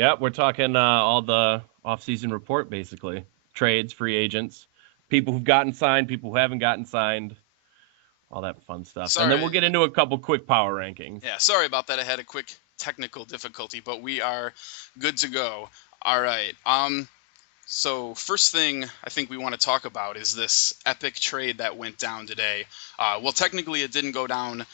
Yeah, we're talking all the off-season report, basically. Trades, free agents, people who've gotten signed, people who haven't gotten signed, all that fun stuff. And then we'll Sorry. get into a couple quick power rankings. Yeah, sorry about that. I had a quick technical difficulty, but we are good to go. All right. So first thing I think we want to talk about is this epic trade that went down today. Well, technically it didn't go down,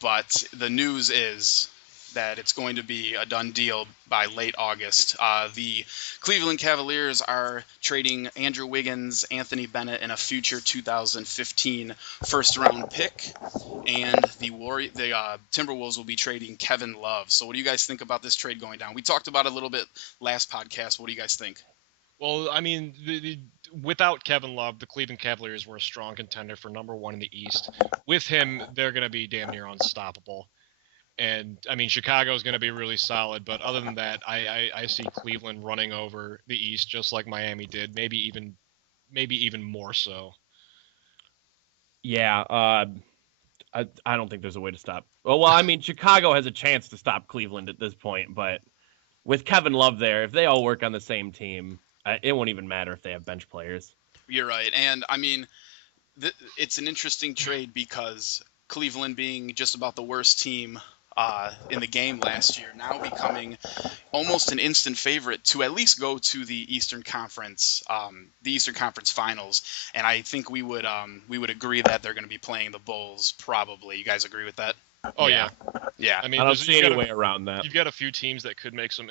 but the news is that it's going to be a done deal by late August. The Cleveland Cavaliers are trading Andrew Wiggins, Anthony Bennett, and a future 2015 first-round pick, and the Timberwolves will be trading Kevin Love. So what do you guys think about this trade going down? We talked about it a little bit last podcast. What do you guys think? Well, I mean, without Kevin Love, the Cleveland Cavaliers were a strong contender for #1 in the East. With him, they're going to be damn near unstoppable. And, I mean, Chicago is going to be really solid, but other than that, I see Cleveland running over the East just like Miami did, maybe even more so. Yeah, I don't think there's a way to stop. Well, I mean, Chicago has a chance to stop Cleveland at this point, but with Kevin Love there, if they all work on the same team, it won't even matter if they have bench players. You're right. And, I mean, it's an interesting trade because Cleveland being just about the worst team in the game last year, now becoming almost an instant favorite to at least go to the Eastern Conference Finals. And I think we would agree that they're going to be playing the Bulls probably. You guys agree with that? Oh yeah. Yeah. I mean, I don't see any way around that. You've got a few teams that could make some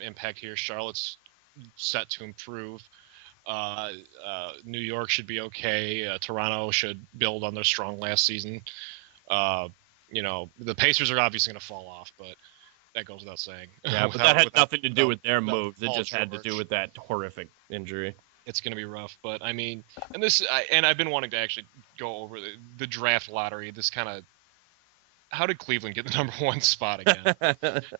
impact here. Charlotte's set to improve. New York should be okay. Toronto should build on their strong last season. The Pacers are obviously going to fall off, but that goes without saying. Yeah, but that had nothing to do with their moves. It just had to do with that horrific injury. It's going to be rough, but I mean, and I've been wanting to actually go over the draft lottery. This kind of, how did Cleveland get the #1 spot again?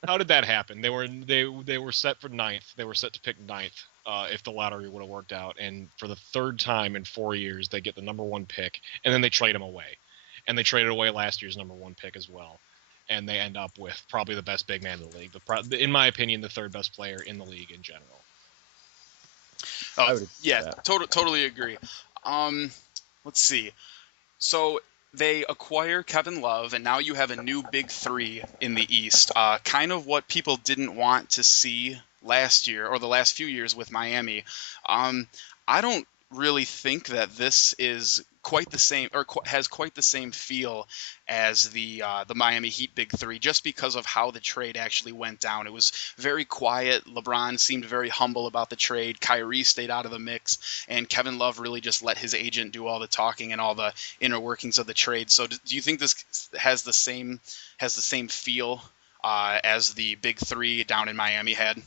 How did that happen? They were set for 9th. They were set to pick 9th if the lottery would have worked out, and for the third time in 4 years, they get the #1 pick, and then they trade him away. And they traded away last year's #1 pick as well. And they end up with probably the best big man in the league. In my opinion, the third best player in the league in general. Oh, yeah, totally agree. Let's see. So they acquire Kevin Love, and now you have a new big three in the East. Kind of what people didn't want to see last year or the last few years with Miami. I don't really think that this is quite the same or has quite the same feel as the Miami Heat big three, just because of how the trade actually went down. It was very quiet. LeBron seemed very humble about the trade. Kyrie stayed out of the mix, and Kevin Love really just let his agent do all the talking and all the inner workings of the trade. So do you think this has the same feel as the big three down in Miami had?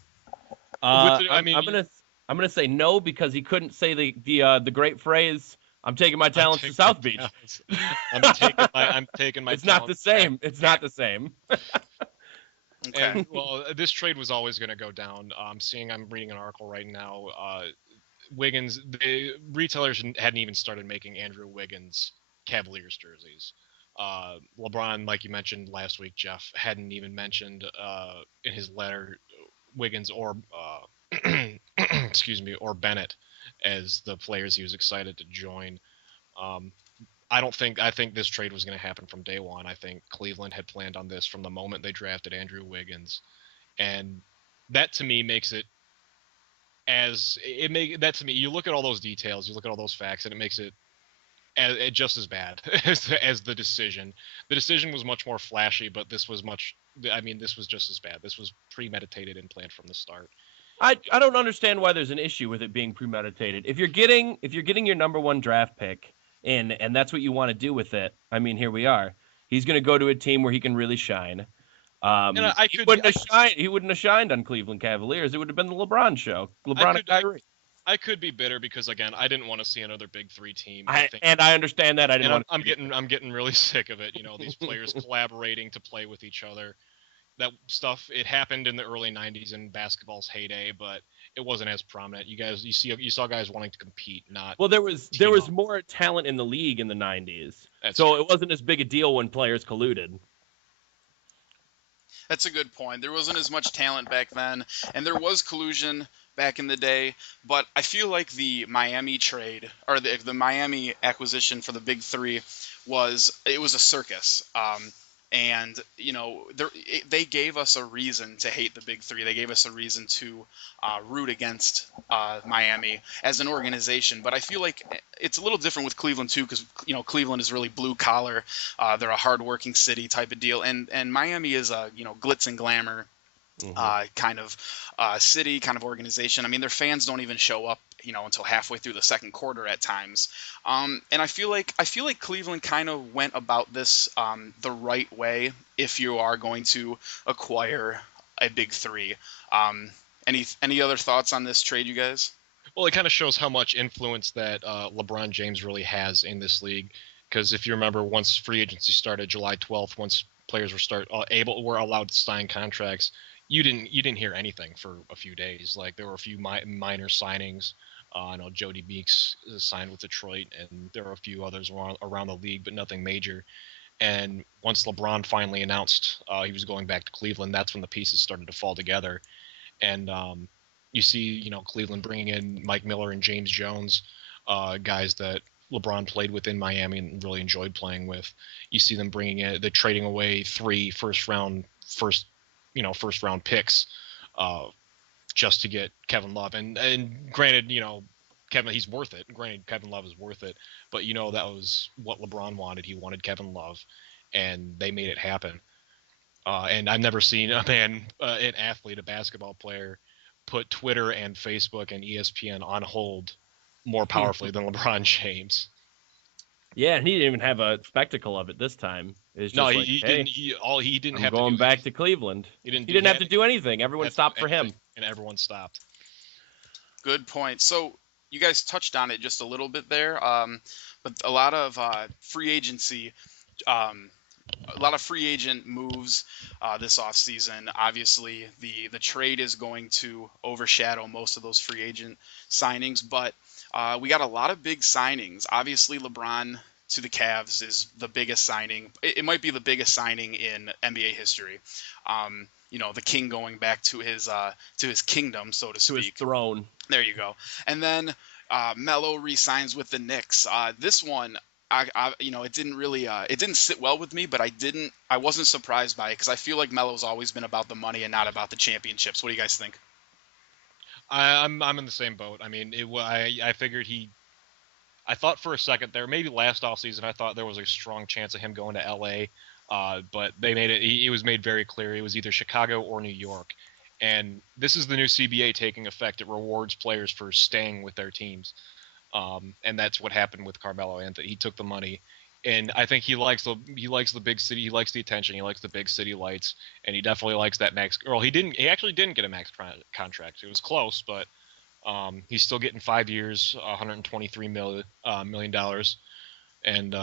I'm gonna say no, because he couldn't say the great phrase, "I'm taking my talents to South Beach." I'm taking my. It's not the same. It's not the same. Okay. And, well, this trade was always going to go down. I'm reading an article right now. Wiggins, the retailers hadn't even started making Andrew Wiggins Cavaliers jerseys. LeBron, like you mentioned last week, Jeff, hadn't even mentioned in his letter Wiggins or or Bennett as the players he was excited to join. I think this trade was going to happen from day one. I think Cleveland had planned on this from the moment they drafted Andrew Wiggins, and that to me makes it you look at all those details, you look at all those facts, and it makes it just as bad as the decision. The decision was much more flashy, but this was just as bad. This was premeditated and planned from the start. I don't understand why there's an issue with it being premeditated. If you're getting your #1 draft pick in, and that's what you want to do with it, I mean, here we are. He's going to go to a team where he can really shine. He wouldn't have shined on Cleveland Cavaliers. It would have been the LeBron show. LeBron and Kyrie. I could be bitter because, again, I didn't want to see another big three team. I understand that. I'm getting really sick of it. These players collaborating to play with each other. That stuff, it happened in the early '90s in basketball's heyday, but it wasn't as prominent. You saw guys wanting to compete, not. Well, there was more talent in the league in the '90s, it wasn't as big a deal when players colluded. That's a good point. There wasn't as much talent back then, and there was collusion back in the day. But I feel like the Miami trade or the Miami acquisition for the big three was a circus. And they gave us a reason to hate the big three. They gave us a reason to root against Miami as an organization. But I feel like it's a little different with Cleveland too, because Cleveland is really blue collar. They're a hardworking city type of deal, and Miami is a glitz and glamour kind of city, kind of organization. I mean, their fans don't even show up, until halfway through the second quarter at times. And I feel like Cleveland kind of went about this the right way if you are going to acquire a big three. Any other thoughts on this trade, you guys? Well, it kind of shows how much influence that LeBron James really has in this league. Because if you remember, once free agency started July 12th, once players were allowed to sign contracts, you didn't hear anything for a few days. Like, there were a few minor signings. I know Jody Meeks signed with Detroit, and there were a few others around the league, but nothing major. And once LeBron finally announced he was going back to Cleveland, that's when the pieces started to fall together. And you see, Cleveland bringing in Mike Miller and James Jones, guys that LeBron played with in Miami and really enjoyed playing with. You see them they're trading away 3 first round picks just to get Kevin Love. And granted, Kevin, he's worth it. Granted, Kevin Love is worth it, but that was what LeBron wanted. He wanted Kevin Love, and they made it happen. And I've never seen an athlete, a basketball player, put Twitter and Facebook and ESPN on hold more powerfully than LeBron James. Yeah, and he didn't even have a spectacle of it this time. It's just he didn't. He didn't have going to back to Cleveland. He didn't have to do anything. Everyone stopped for him, and everyone stopped. Good point. So you guys touched on it just a little bit there, but a lot of free agency. A lot of free agent moves this offseason. Obviously, the trade is going to overshadow most of those free agent signings, but we got a lot of big signings. Obviously, LeBron to the Cavs is the biggest signing. It might be the biggest signing in NBA history. The king going back to his kingdom, so to speak. To his throne. There you go. And then Melo re-signs with the Knicks. This one, it didn't really it didn't sit well with me, but I wasn't surprised by it because I feel like Melo's always been about the money and not about the championships. What do you guys think? I'm in the same boat. I mean, I figured I thought for a second there, maybe last offseason, I thought there was a strong chance of him going to LA, but they made it was made very clear it was either Chicago or New York. And this is the new CBA taking effect. It rewards players for staying with their teams. And that's what happened with Carmelo Anthony. He took the money, and I think he likes the big city. He likes the attention. He likes the big city lights, and he definitely likes that max. Well, he actually didn't get a max contract. It was close, but he's still getting 5 years, $123 million, and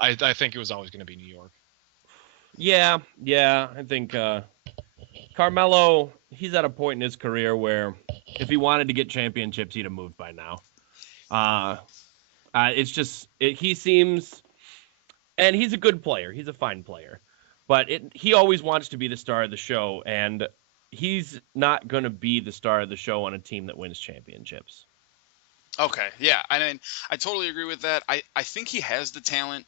I think it was always going to be New York. Yeah, I think Carmelo, he's at a point in his career where if he wanted to get championships, he'd have moved by now. It's just he seems, and he's a good player. He's a fine player, but he always wants to be the star of the show, and he's not going to be the star of the show on a team that wins championships. Okay, yeah, I mean, I totally agree with that. I think he has the talent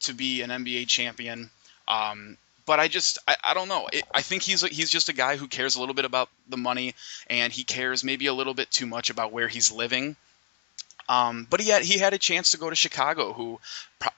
to be an NBA champion, but I don't know. I think he's just a guy who cares a little bit about the money, and he cares maybe a little bit too much about where he's living. But he had a chance to go to Chicago, who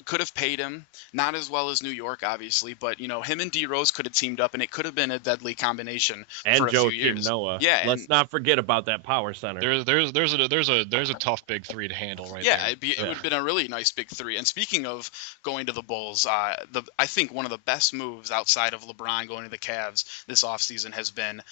could have paid him, not as well as New York, obviously, but him and D Rose could have teamed up, and it could have been a deadly combination for a few years. Noah. Yeah, let's not forget about that power center. There's a tough big three to handle right there. Yeah, it would have been a really nice big three. And speaking of going to the Bulls, I think one of the best moves outside of LeBron going to the Cavs this offseason has been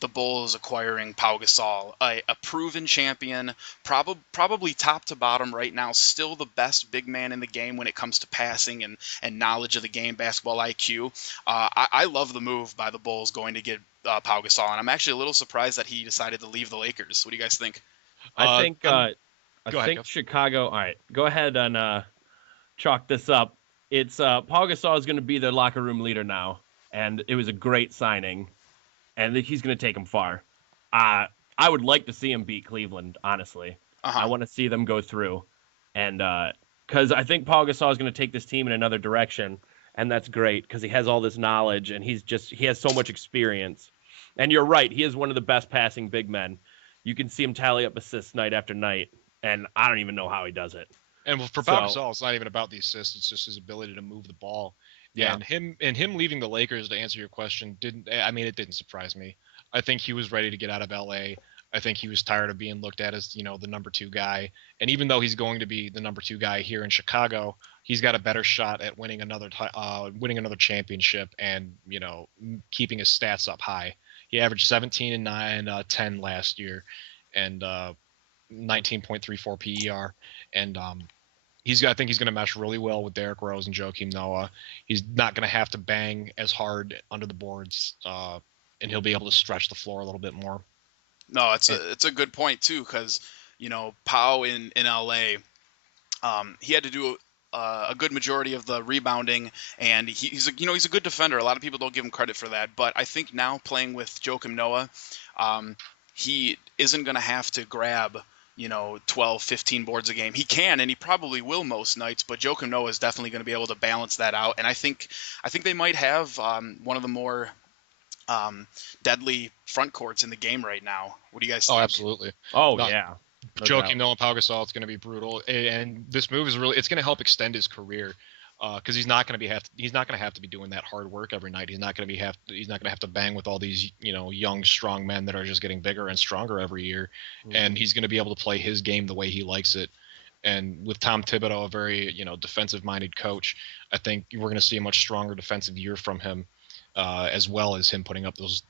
the Bulls acquiring Pau Gasol, a proven champion, probably top to bottom right now, still the best big man in the game when it comes to passing and knowledge of the game, basketball IQ. I love the move by the Bulls going to get Pau Gasol, and I'm actually a little surprised that he decided to leave the Lakers. What do you guys think? I think Chicago. All right, go ahead and chalk this up. It's Pau Gasol is going to be their locker room leader now. and it was a great signing, and he's going to take him far. I would like to see him beat Cleveland, honestly. I want to see them go through, and because I think Paul Gasol is going to take this team in another direction, and that's great because he has all this knowledge and he has so much experience. And you're right, he is one of the best passing big men. You can see him tally up assists night after night, and I don't even know how he does it. And for Pau Gasol, it's not even about the assists; it's just his ability to move the ball. Yeah. And him leaving the Lakers, to answer your question, it didn't surprise me. I think he was ready to get out of LA. I think he was tired of being looked at as, the number 2 guy. And even though he's going to be the number 2 guy here in Chicago, he's got a better shot at winning another championship and, keeping his stats up high. He averaged 17 and 9, 10 last year, and 19.34 PER. And I think he's going to mesh really well with Derrick Rose and Joakim Noah. He's not going to have to bang as hard under the boards, and he'll be able to stretch the floor a little bit more. No, it's a good point too, because Pau in LA, he had to do a good majority of the rebounding, and he's a good defender. A lot of people don't give him credit for that, but I think now playing with Joakim Noah, he isn't going to have to grab 12, 15 boards a game. He can, and he probably will most nights, but Joakim Noah is definitely going to be able to balance that out. And I think they might have one of the more deadly front courts in the game right now. What do you guys think? Oh, absolutely. Yeah. Joakim Noah and Pau Gasol, it's going to be brutal, and this move it's going to help extend his career, because he's not going to have to be doing that hard work every night. He's not going to have to bang with all these young strong men that are just getting bigger and stronger every year, and he's going to be able to play his game the way he likes it. And with Tom Thibodeau, a very defensive minded coach, I think we're going to see a much stronger defensive year from him, as well as him putting up those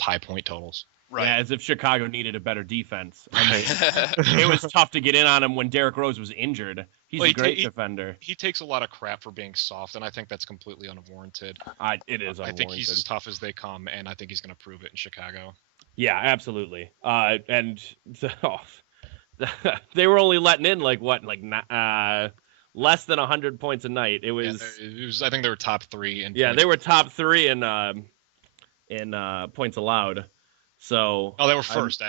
high point totals. Right. Yeah, as if Chicago needed a better defense. It was tough to get in on him when Derrick Rose was injured. He's a great defender. He takes a lot of crap for being soft, and I think that's completely unwarranted. It is unwarranted. I think he's as tough as they come, and I think he's going to prove it in Chicago. Yeah, absolutely. They were only letting in less than 100 points a night. It was. I think they were top 3 in. Yeah, they were top 3 in points allowed. So. Oh, they were first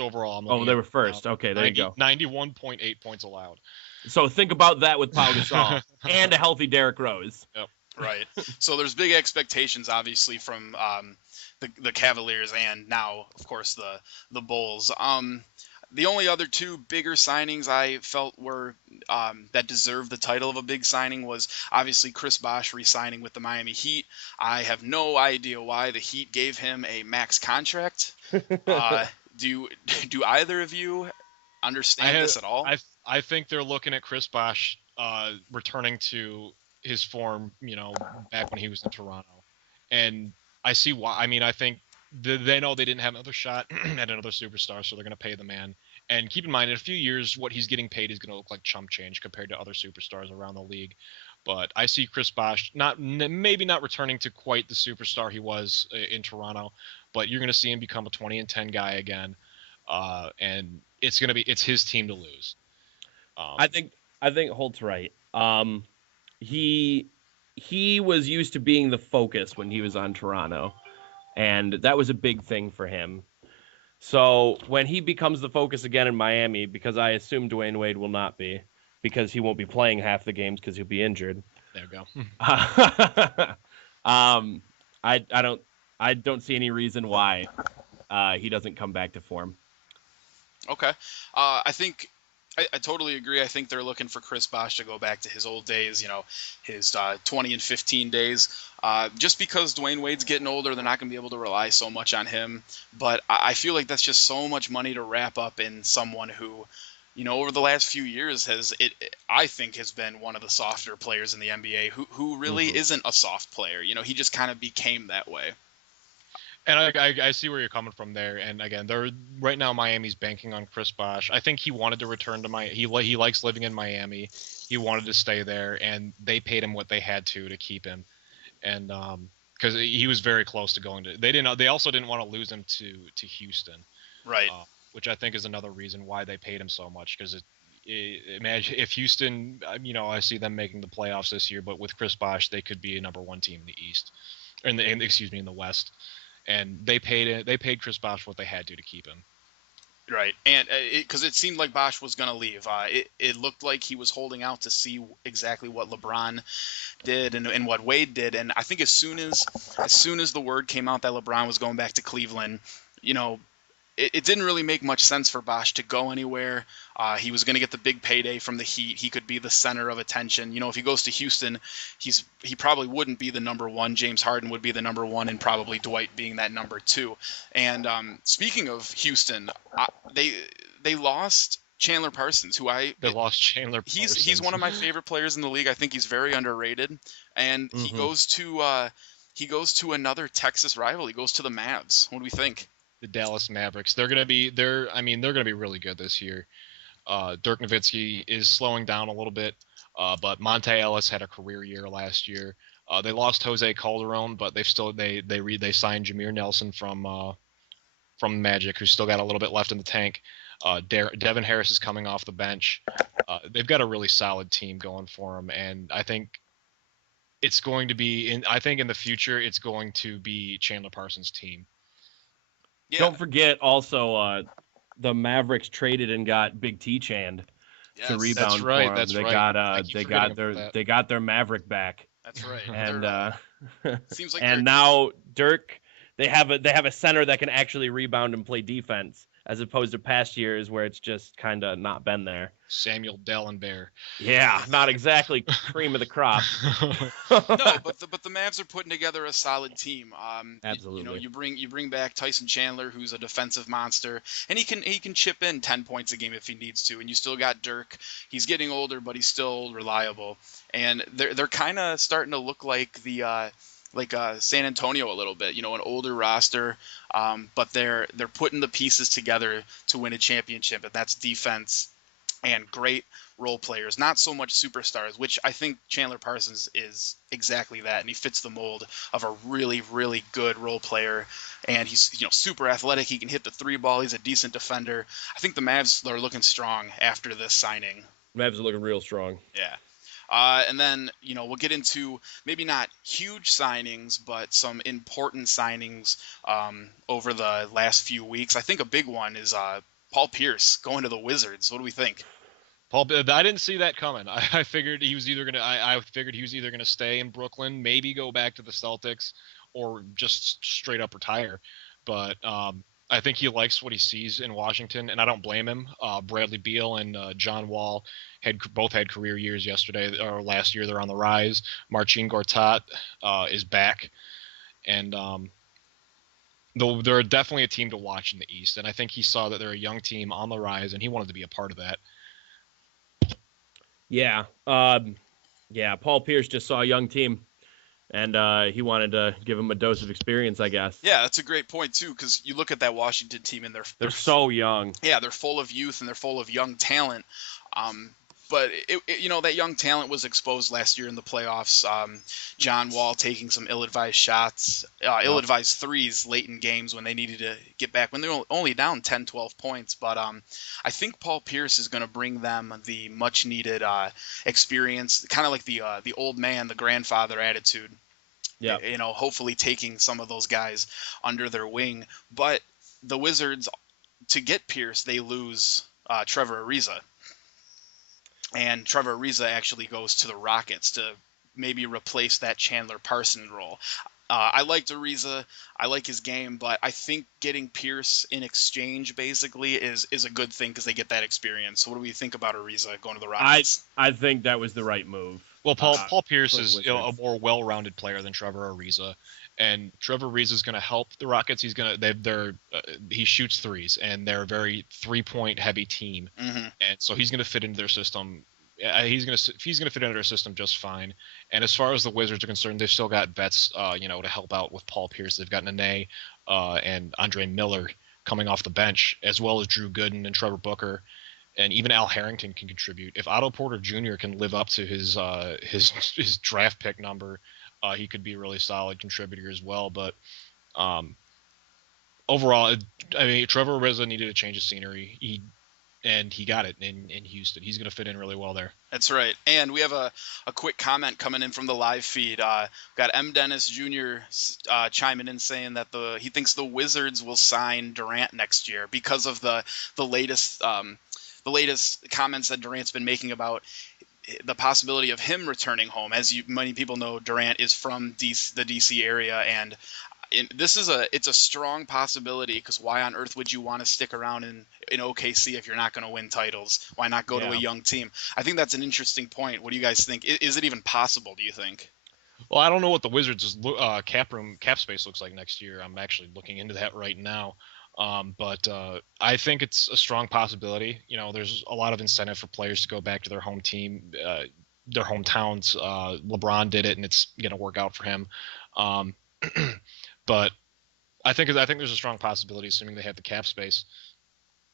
overall. They were first. Okay, there you go. 91.8 points allowed. So think about that with Pau Gasol and a healthy Derrick Rose. Yep. Right. So there's big expectations, obviously, from the Cavaliers and now, of course, the Bulls. The only other 2 bigger signings I felt were that deserved the title of a big signing was obviously Chris Bosh re-signing with the Miami Heat. I have no idea why the Heat gave him a max contract. Do either of you understand this at all? I think they're looking at Chris Bosh returning to his form, back when he was in Toronto, and I see why. I mean, I think they know they didn't have another shot at another superstar, so they're going to pay the man. And keep in mind, in a few years, what he's getting paid is going to look like chump change compared to other superstars around the league. But I see Chris Bosh maybe not returning to quite the superstar he was in Toronto, but you're going to see him become a 20-10 guy again, and it's his team to lose. I think Holt's right. He was used to being the focus when he was on Toronto, and that was a big thing for him. So when he becomes the focus again in Miami, because I assume Dwayne Wade will not be, because he won't be playing half the games because he'll be injured. There we go. I don't see any reason why he doesn't come back to form. Okay. I totally agree. I think they're looking for Chris Bosh to go back to his old days, his 20 and 15 days. Just because Dwayne Wade's getting older, they're not going to be able to rely so much on him. But I feel like that's just so much money to wrap up in someone who, over the last few years I think has been one of the softer players in the NBA who really isn't a soft player. He just kind of became that way. And I see where you're coming from there. And again, right now Miami's banking on Chris Bosh. I think he wanted to return to Miami. He likes living in Miami. He wanted to stay there, and they paid him what they had to keep him. And because he was very close to going to. They also didn't want to lose him to Houston. Right. Which I think is another reason why they paid him so much. Because imagine if Houston, I see them making the playoffs this year, but with Chris Bosh, they could be a number 1 team in the East. in the West, and they paid Chris Bosh what they had to keep him. Right, and because it seemed like Bosch was going to leave. It looked like he was holding out to see exactly what LeBron did and what Wade did. And I think as soon as the word came out that LeBron was going back to Cleveland, you know, it didn't really make much sense for Bosch to go anywhere. He was going to get the big payday from the Heat. He could be the center of attention. You know, if he goes to Houston, he probably wouldn't be the number one. James Harden would be the number one, and probably Dwight being that number two. And speaking of Houston, they lost Chandler Parsons, They lost Chandler Parsons. He's one of my favorite players in the league. I think he's very underrated, and he goes to another Texas rival. He goes to the Mavs. What do we think? The Dallas Mavericks. They're gonna be really good this year. Dirk Nowitzki is slowing down a little bit, but Monte Ellis had a career year last year. They lost Jose Calderon, but they signed Jameer Nelson from Magic, who's still got a little bit left in the tank. Devin Harris is coming off the bench. They've got a really solid team going for them, and I think it's going to be in the future it's going to be Chandler Parsons' team. Yeah. Don't forget also the Mavericks traded and got Big T Chand to rebound that's right, for them. That's they right. They got their Maverick back. That's right. And seems like and now Dirk, they have a center that can actually rebound and play defense, as opposed to past years where it's just kind of not been there. Samuel Dallenberg. Yeah, not exactly cream of the crop. No, but the Mavs are putting together a solid team. Absolutely. You bring back Tyson Chandler, who's a defensive monster, and he can chip in 10 points a game if he needs to. And you still got Dirk. He's getting older, but he's still reliable. And they're kind of starting to look like San Antonio a little bit, an older roster, but they're putting the pieces together to win a championship, and that's defense and great role players, not so much superstars, which I think Chandler Parsons is exactly that, and he fits the mold of a really, really good role player, and he's super athletic. He can hit the three ball. He's a decent defender. I think the Mavs are looking strong after this signing. Mavs are looking real strong. Yeah. And then, we'll get into maybe not huge signings, but some important signings over the last few weeks. I think a big one is Paul Pierce going to the Wizards. What do we think? I didn't see that coming. I figured he was either gonna stay in Brooklyn, maybe go back to the Celtics, or just straight up retire. But I think he likes what he sees in Washington, and I don't blame him. Bradley Beal and John Wall both had career years last year. They're on the rise. Marcin Gortat is back, and they're definitely a team to watch in the East. And I think he saw that they're a young team on the rise, and he wanted to be a part of that. Yeah, Paul Pierce just saw a young team, and he wanted to give him a dose of experience, I guess. Yeah, that's a great point too, because you look at that Washington team, and they're so young. Yeah, they're full of youth and they're full of young talent. But that young talent was exposed last year in the playoffs. John Wall taking some ill-advised shots, ill-advised threes late in games when they needed to get back, when they were only down 10, 12 points. But I think Paul Pierce is going to bring them the much-needed experience, kind of like the old man, the grandfather attitude. Yeah. Hopefully taking some of those guys under their wing. But the Wizards, to get Pierce, they lose Trevor Ariza. And Trevor Ariza actually goes to the Rockets to maybe replace that Chandler Parsons role. I liked Ariza. I like his game, but I think getting Pierce in exchange basically is a good thing because they get that experience. So what do we think about Ariza going to the Rockets? I think that was the right move. Well, Paul Pierce is a more well-rounded player than Trevor Ariza, and Trevor Ariza is going to help the Rockets. He shoots threes, and they're a very three-point heavy team, and so he's going to fit into their system. He's going to fit into their system just fine. And as far as the Wizards are concerned, they've still got vets, to help out with Paul Pierce. They've got Nene and Andre Miller coming off the bench, as well as Drew Gooden and Trevor Booker. And even Al Harrington can contribute. If Otto Porter Jr. can live up to his draft pick number, he could be a really solid contributor as well. But overall, Trevor Ariza needed a change of scenery. and he got it in Houston. He's going to fit in really well there. That's right. And we have a quick comment coming in from the live feed. Got M. Dennis Jr. Chiming in saying that he thinks the Wizards will sign Durant next year because of the latest comments that Durant's been making about the possibility of him returning home. As many people know, Durant is from the DC area, and it's a strong possibility, because why on earth would you want to stick around in OKC if you're not going to win titles? Why not go to a young team? I think that's an interesting point. What do you guys think? Is it even possible, do you think? Well, I don't know what the Wizards' cap space looks like next year. I'm actually looking into that right now. But I think it's a strong possibility. There's a lot of incentive for players to go back to their home team, their hometowns. LeBron did it, and it's going to work out for him. But I think there's a strong possibility, assuming they have the cap space.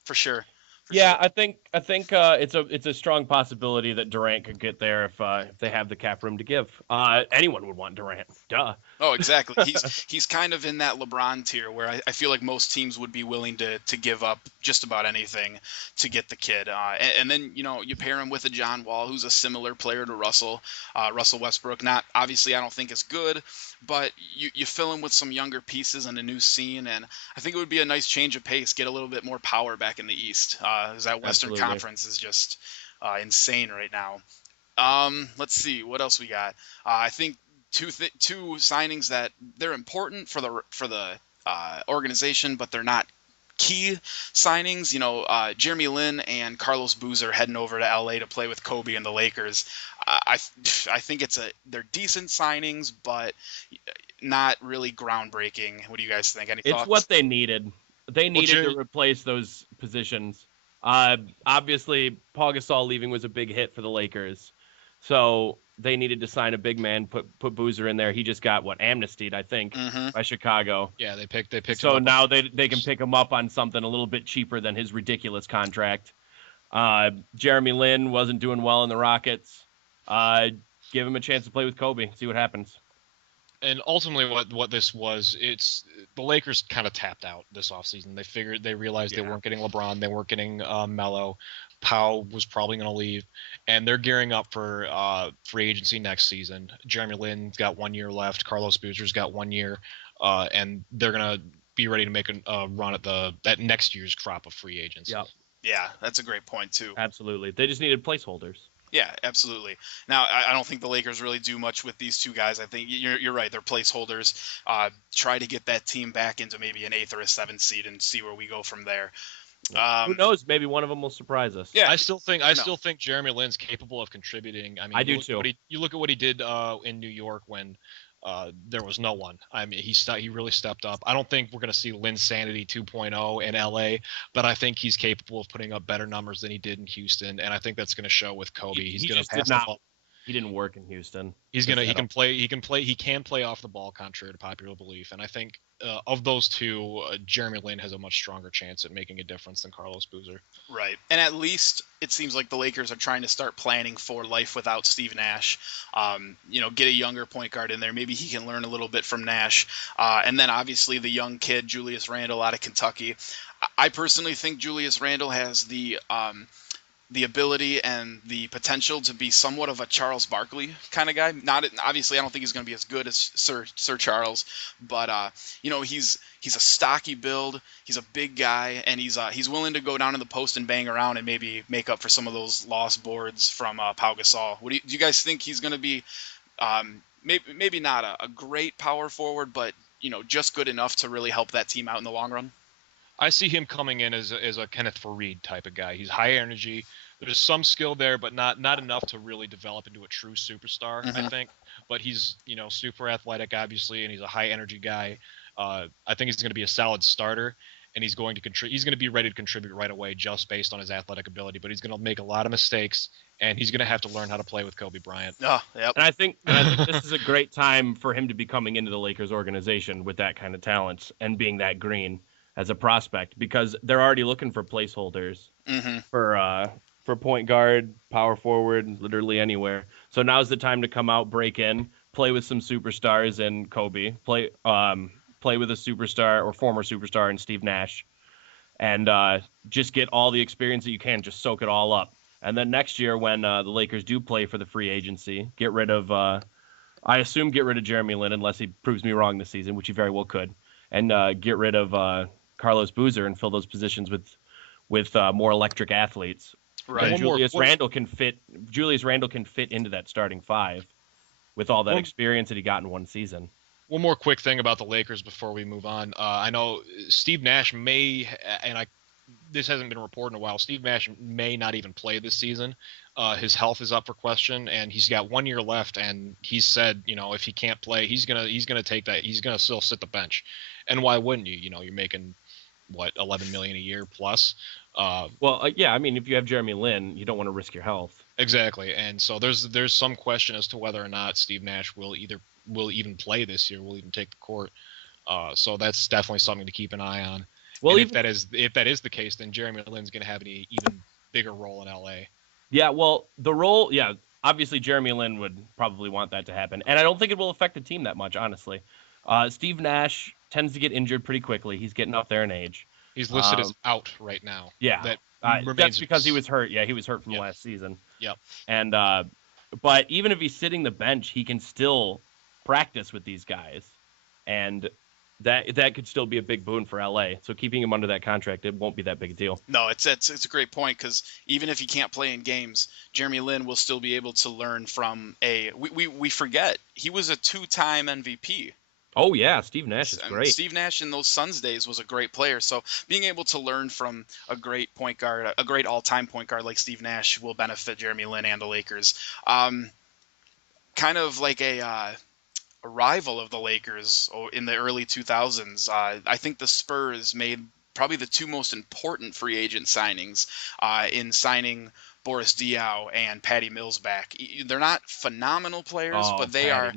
For sure. Yeah, I think it's a strong possibility that Durant could get there if they have the cap room to give. Anyone would want Durant. Duh. Oh, exactly. He's kind of in that LeBron tier where I feel like most teams would be willing to give up just about anything to get the kid. And then you pair him with a John Wall, who's a similar player to Russell Westbrook. Not obviously, I don't think as good, but you fill him with some younger pieces and a new scene, and I think it would be a nice change of pace, get a little bit more power back in the East. That Western Absolutely. Conference is just insane right now. Let's see what else we got. I think two signings that they're important for the organization, but they're not key signings. Jeremy Lin and Carlos Boozer heading over to LA to play with Kobe and the Lakers. I think they're decent signings, but not really groundbreaking. What do you guys think? Any thoughts? It's what they needed. They needed to replace those positions. Obviously, Paul Gasol leaving was a big hit for the Lakers, so they needed to sign a big man, put Boozer in there. He just got amnestied, I think, by Chicago. Yeah, they picked. So him up. now they can pick him up on something a little bit cheaper than his ridiculous contract. Jeremy Lin wasn't doing well in the Rockets. Give him a chance to play with Kobe. See what happens. And ultimately, what this was, it's the Lakers kind of tapped out this offseason. They realized they weren't getting LeBron, they weren't getting Melo. Pau was probably going to leave, and they're gearing up for free agency next season. Jeremy Lin's got 1 year left. Carlos Boozer's got 1 year, and they're going to be ready to make a run at next year's crop of free agents. Yep. Yeah, that's a great point too. Absolutely, they just needed placeholders. Yeah, absolutely. Now, I don't think the Lakers really do much with these two guys. I think you're right. They're placeholders. Try to get that team back into maybe an 8th or a 7th seed and see where we go from there. Who knows? Maybe one of them will surprise us. Yeah, I still think Jeremy Lin's capable of contributing. I mean, I do too. You look at what he did in New York when there was no one. I mean, he really stepped up. I don't think we're going to see Lin Sanity 2.0 in LA, but I think he's capable of putting up better numbers than he did in Houston, and I think that's going to show with Kobe. He's going to pass the ball. He didn't work in Houston. He can play off the ball, contrary to popular belief, and I think of those two, Jeremy Lin has a much stronger chance at making a difference than Carlos Boozer. Right, and at least it seems like the Lakers are trying to start planning for life without Steve Nash. Get a younger point guard in there. Maybe he can learn a little bit from Nash, and then obviously the young kid Julius Randle out of Kentucky. I personally think Julius Randle has the ability and the potential to be somewhat of a Charles Barkley kind of guy. Obviously, I don't think he's going to be as good as Sir Charles, but he's a stocky build. He's a big guy, and he's willing to go down in the post and bang around and maybe make up for some of those lost boards from Pau Gasol. Do you guys think he's going to be maybe not a great power forward, but just good enough to really help that team out in the long run? I see him coming in as a Kenneth Faried type of guy. He's high energy. There's some skill there, but not enough to really develop into a true superstar, I think. But he's, super athletic, obviously, and he's a high energy guy. I think he's going to be a solid starter, and he's going to be ready to contribute right away just based on his athletic ability. But he's going to make a lot of mistakes, and he's going to have to learn how to play with Kobe Bryant. Oh, yep. And I think this is a great time for him to be coming into the Lakers organization with that kind of talent and being that green as a prospect, because they're already looking for placeholders for point guard, power forward, literally anywhere. So now's the time to come out, break in, play with some superstars and Kobe, play with a superstar or former superstar and Steve Nash, and just get all the experience that you can, just soak it all up. And then next year, when the Lakers do play for the free agency, get rid of Jeremy Lin unless he proves me wrong this season, which he very well could, and get rid of Carlos Boozer and fill those positions with more electric athletes. Right. And Julius Randle can fit into that starting five with all that experience that he got in one season. One more quick thing about the Lakers before we move on. I know Steve Nash this hasn't been reported in a while. Steve Nash may not even play this season. His health is up for question, and he's got 1 year left. And he said, if he can't play, he's gonna take that. He's gonna still sit the bench. And why wouldn't you? You're making what, $11 million a year plus. Yeah. I mean, if you have Jeremy Lin, you don't want to risk your health. Exactly. And so there's some question as to whether or not Steve Nash will even play this year, will even take the court. So that's definitely something to keep an eye on. Well, if that is the case, then Jeremy Lin's going to have an even bigger role in LA. Yeah, well, the role, obviously Jeremy Lin would probably want that to happen, and I don't think it will affect the team that much, honestly. Steve Nash tends to get injured pretty quickly. He's getting up there in age. He's listed as out right now. Yeah, that's because he was hurt. Yeah, he was hurt from last season. Yep. And but even if he's sitting the bench, he can still practice with these guys, and that could still be a big boon for LA. So keeping him under that contract, it won't be that big a deal. No, it's a great point, because even if he can't play in games, Jeremy Lin will still be able to learn from we forget he was a 2-time MVP. Oh yeah, Steve Nash is great. Steve Nash in those Suns days was a great player. So being able to learn from a great point guard, a great all-time point guard like Steve Nash, will benefit Jeremy Lin and the Lakers. Kind of like a rival of the Lakers in the early 2000s. I think the Spurs made probably the two most important free agent signings in signing Boris Diaw and Patty Mills back. They're not phenomenal players, but they are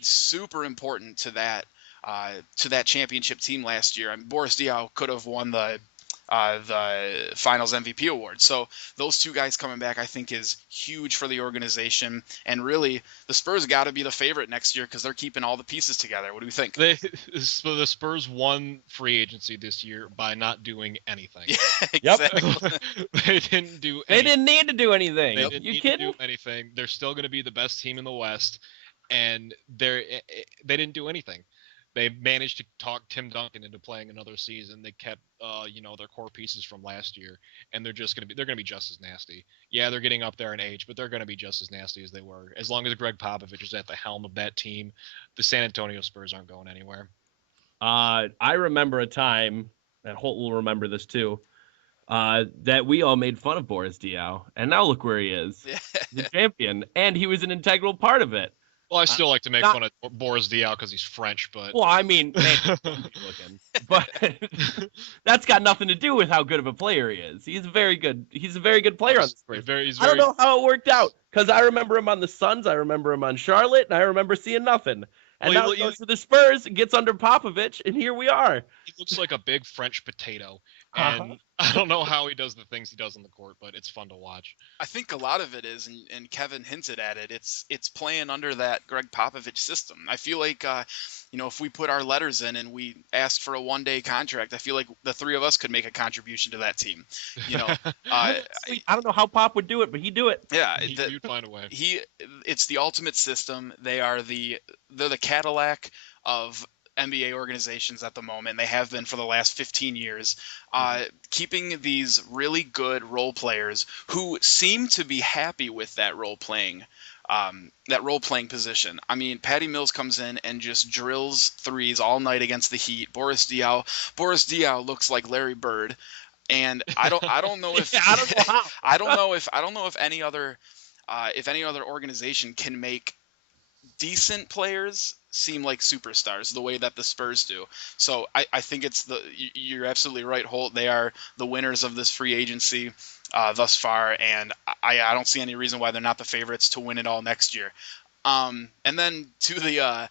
super important to that championship team last year. I mean, Boris Diaw could have won the Finals MVP award. So those two guys coming back, I think, is huge for the organization. And really, the Spurs got to be the favorite next year because they're keeping all the pieces together. What do you think? The Spurs won free agency this year by not doing anything. Yeah, exactly. They didn't do anything. They didn't need to do anything. They didn't need to do anything. They're still going to be the best team in the West, and they didn't do anything. They managed to talk Tim Duncan into playing another season. They kept, their core pieces from last year, and they're going to be just as nasty. Yeah, they're getting up there in age, but they're going to be just as nasty as they were. As long as Greg Popovich is at the helm of that team, the San Antonio Spurs aren't going anywhere. I remember a time, and Holt will remember this too, that we all made fun of Boris Diaw, and now look where he is, the champion, and he was an integral part of it. Well, I still like to make fun of Boris Diaw because he's French, but... Well, I mean, looking. But that's got nothing to do with how good of a player he is. He's a very good player on the Spurs. I don't know how it worked out, because I remember him on the Suns, I remember him on Charlotte, and I remember seeing nothing. And now he goes to the Spurs, gets under Popovich, and here we are. He looks like a big French potato, and I don't know how he does the things he does on the court, but it's fun to watch. I think a lot of it is, and Kevin hinted at it, it's playing under that Greg Popovich system. I feel like, if we put our letters in and we asked for a one-day contract, I feel like the three of us could make a contribution to that team. I don't know how Pop would do it, but he'd do it. Yeah, you'd find a way. It's the ultimate system. They're the Cadillac of NBA organizations at the moment. They have been for the last 15 years, keeping these really good role players who seem to be happy with that role playing position. I mean, Patty Mills comes in and just drills threes all night against the Heat. Boris Diaw looks like Larry Bird, and I don't know if I don't know if any other organization can make decent players seem like superstars the way that the Spurs do. So I think you're absolutely right, Holt. They are the winners of this free agency thus far, and I don't see any reason why they're not the favorites to win it all next year. And then to the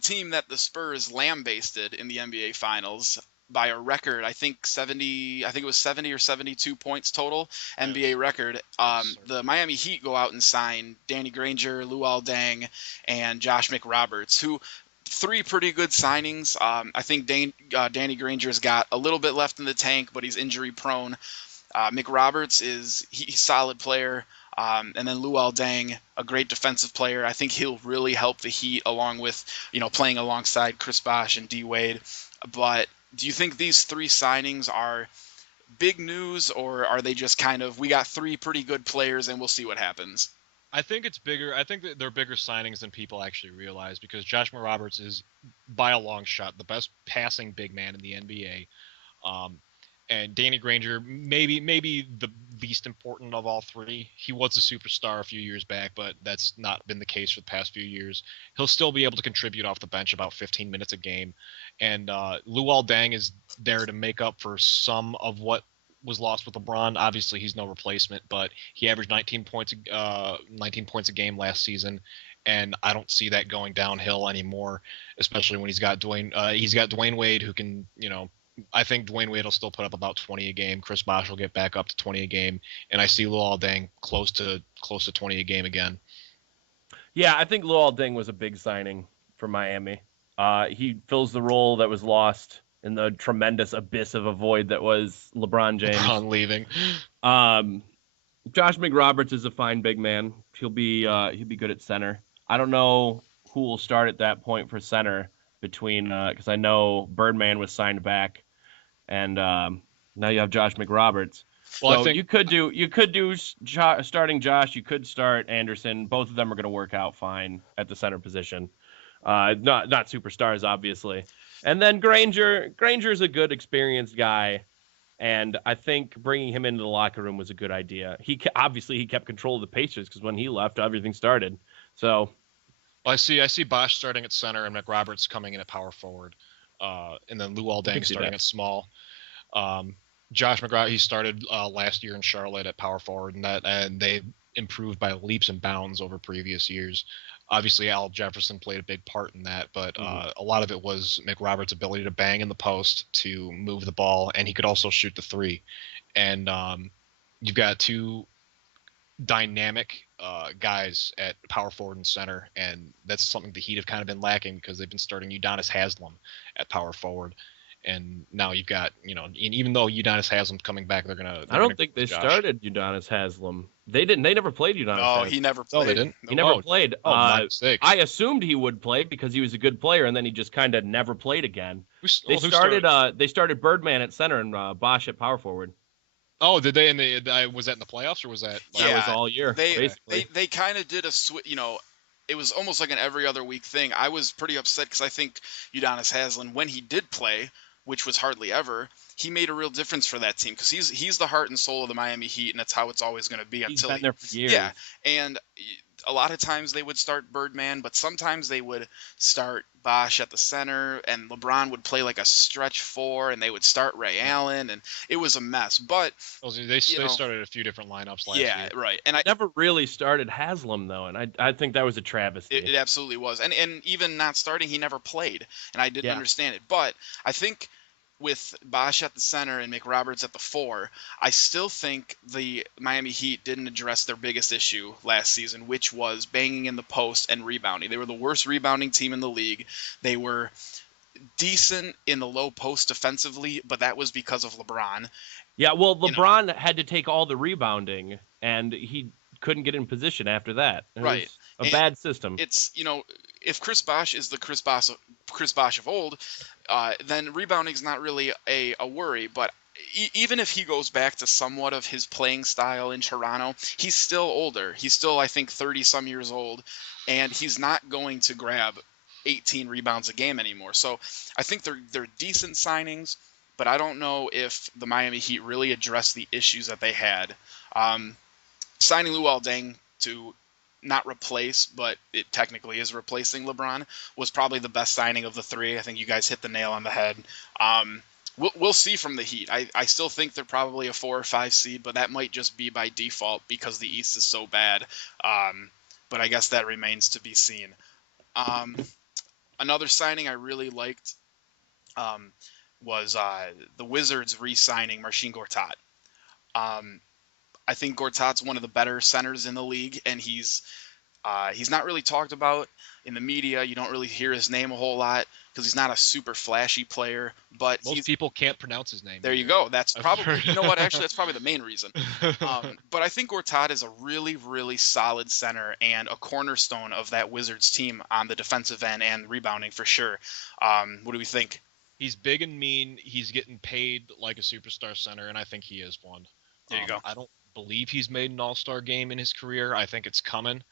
team that the Spurs lambasted in the NBA Finals by a record, I think it was 70 or 72 points total, NBA record. The Miami Heat go out and sign Danny Granger, Luol Deng, and Josh McRoberts, who three pretty good signings. I think Danny Granger's got a little bit left in the tank, but he's injury prone. McRoberts he's a solid player. And then Luol Deng, a great defensive player. I think he'll really help the Heat along with, playing alongside Chris Bosh and D Wade. But do you think these three signings are big news, or are they just kind of, we got three pretty good players and we'll see what happens? I think it's bigger. I think that they're bigger signings than people actually realize, because Josh McRoberts is, by a long shot, the best passing big man in the NBA. And Danny Granger, maybe the least important of all three. He was a superstar a few years back, but that's not been the case for the past few years. He'll still be able to contribute off the bench about 15 minutes a game. And Luol Deng is there to make up for some of what was lost with LeBron. Obviously, he's no replacement, but he averaged 19 points a game last season, and I don't see that going downhill anymore, especially when he's got Dwayne Wade, who can, I think Dwayne Wade will still put up about 20 a game. Chris Bosh will get back up to 20 a game, and I see Luol Deng close to 20 a game again. Yeah, I think Luol Deng was a big signing for Miami. He fills the role that was lost in the tremendous abyss of a void that was LeBron James. LeBron leaving. Josh McRoberts is a fine big man. He'll be good at center. I don't know who will start at that point for center between, because I know Birdman was signed back, and now you have Josh McRoberts. Well, so I think you could do starting Josh. You could start Anderson. Both of them are going to work out fine at the center position. Not superstars, obviously. And then Granger's a good, experienced guy, and I think bringing him into the locker room was a good idea. He kept control of the Pacers, because when he left, everything started. So, well, I see Bosh starting at center and McRoberts coming in at power forward, and then Luol Deng starting at small. Josh McRoberts, he started last year in Charlotte at power forward, and they improved by leaps and bounds over previous years. Obviously, Al Jefferson played a big part in that, but a lot of it was McRoberts' ability to bang in the post, to move the ball, and he could also shoot the three. And you've got two dynamic guys at power forward and center, and that's something the Heat have kind of been lacking, because they've been starting Udonis Haslem at power forward. And now you've got, and even though Udonis Haslem's coming back, I don't think they started Udonis Haslem. They didn't. They never played Udonis. No, he never played. Oh, they didn't. He never played. My mistake. I assumed he would play because he was a good player, and then he just kind of never played again. They started Birdman at center and Bosh at power forward. Oh, did they? Was that in the playoffs, or was that? That was all year. They kind of did a switch. It was almost like an every other week thing. I was pretty upset because I think Udonis Haslem, when he did play, which was hardly ever, he made a real difference for that team, because he's the heart and soul of the Miami Heat, and that's how it's always going to be. He's been there for years. Yeah, and a lot of times they would start Birdman, but sometimes they would start Bosh at the center, and LeBron would play like a stretch four, and they would start Ray Allen, and it was a mess. But they started a few different lineups last year. Yeah, right. And I never really started Haslem, though, and I think that was a travesty. It absolutely was. And even not starting, he never played, and I didn't understand it. But I think with Bosh at the center and McRoberts at the four, I still think the Miami Heat didn't address their biggest issue last season, which was banging in the post and rebounding. They were the worst rebounding team in the league. They were decent in the low post defensively, but that was because of LeBron. Yeah, well, LeBron had to take all the rebounding, and he couldn't get in position after that. It was a bad system. It's, if Chris Bosh is the Chris Bosh of old, then rebounding is not really a worry. But even if he goes back to somewhat of his playing style in Toronto, he's still older. He's still, I think, 30-some years old, and he's not going to grab 18 rebounds a game anymore. So I think they're decent signings, but I don't know if the Miami Heat really addressed the issues that they had. Signing Luol Deng to not replace, but it technically is replacing LeBron, was probably the best signing of the three. I think you guys hit the nail on the head. We'll see from the Heat. I still think they're probably a 4 or 5 seed, but that might just be by default because the East is so bad. But I guess that remains to be seen. Another signing I really liked was the Wizards re-signing Marcin Gortat. I think Gortat's one of the better centers in the league, and he's He's not really talked about in the media. You don't really hear his name a whole lot because he's not a super flashy player. But most people can't pronounce his name. There you go. That's probably, you know what, actually, that's probably the main reason. But I think Gortat is a really, really solid center and a cornerstone of that Wizards team on the defensive end and rebounding for sure. What do we think? He's big and mean. He's getting paid like a superstar center, and I think he is one. There you go. I don't believe he's made an all-star game in his career. I think it's coming.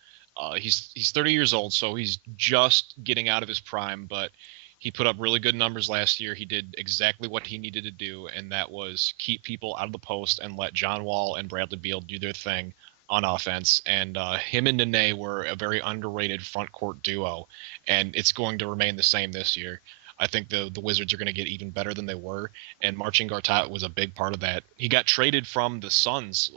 He's 30 years old, so he's just getting out of his prime, but he put up really good numbers last year. He did exactly what he needed to do, and that was keep people out of the post and let John Wall and Bradley Beal do their thing on offense. And him and Nene were a very underrated front court duo, and it's going to remain the same this year. I think the Wizards are going to get even better than they were, and Marcin Gortat was a big part of that. He got traded from the Suns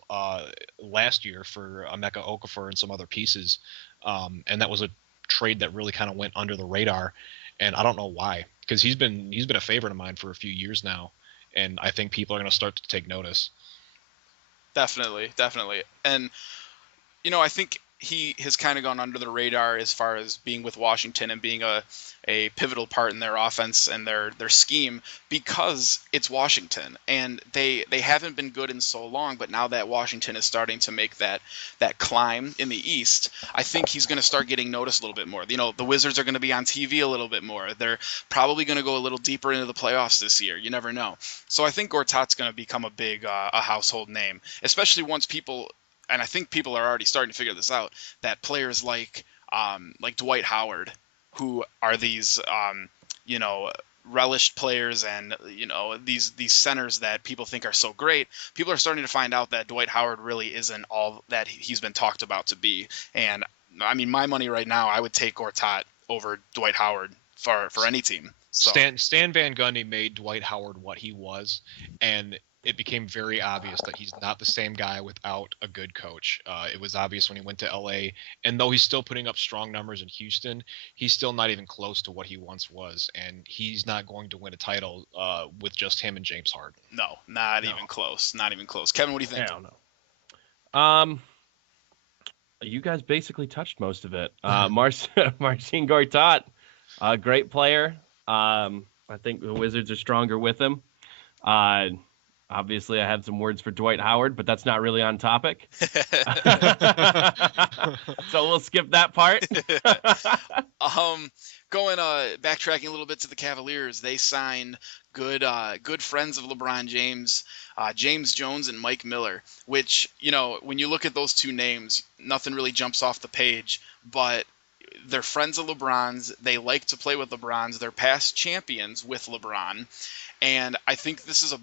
last year for Emeka Okafor and some other pieces, and that was a trade that really kind of went under the radar, and I don't know why, because he's been a favorite of mine for a few years now, and I think people are going to start to take notice. Definitely. And, I think he has kind of gone under the radar as far as being with Washington and being a pivotal part in their offense and their scheme because it's Washington, and they haven't been good in so long, but now that Washington is starting to make that climb in the East, I think he's going to start getting noticed a little bit more. The Wizards are going to be on TV a little bit more. They're probably going to go a little deeper into the playoffs this year. You never know. So I think Gortat's going to become a big a household name, especially once people, and I think people are already starting to figure this out, that players like Dwight Howard, who are these relished players and these centers that people think are so great, people are starting to find out that Dwight Howard really isn't all that he's been talked about to be. And I mean, my money right now, I would take Gortat over Dwight Howard for any team. So. Stan Van Gundy made Dwight Howard what he was, and it became very obvious that he's not the same guy without a good coach. It was obvious when he went to LA, and though he's still putting up strong numbers in Houston, he's still not even close to what he once was, and he's not going to win a title with just him and James Harden. No, not even close. Not even close. Kevin, what do you think? Hell no. You guys basically touched most of it. Marcin Gortat, a great player. I think the Wizards are stronger with him. Obviously, I had some words for Dwight Howard, but that's not really on topic. So we'll skip that part. Backtracking a little bit to the Cavaliers, they signed good friends of LeBron James, James Jones and Mike Miller, which, when you look at those two names, nothing really jumps off the page, but they're friends of LeBron's. They like to play with LeBron's. They're past champions with LeBron. And I think these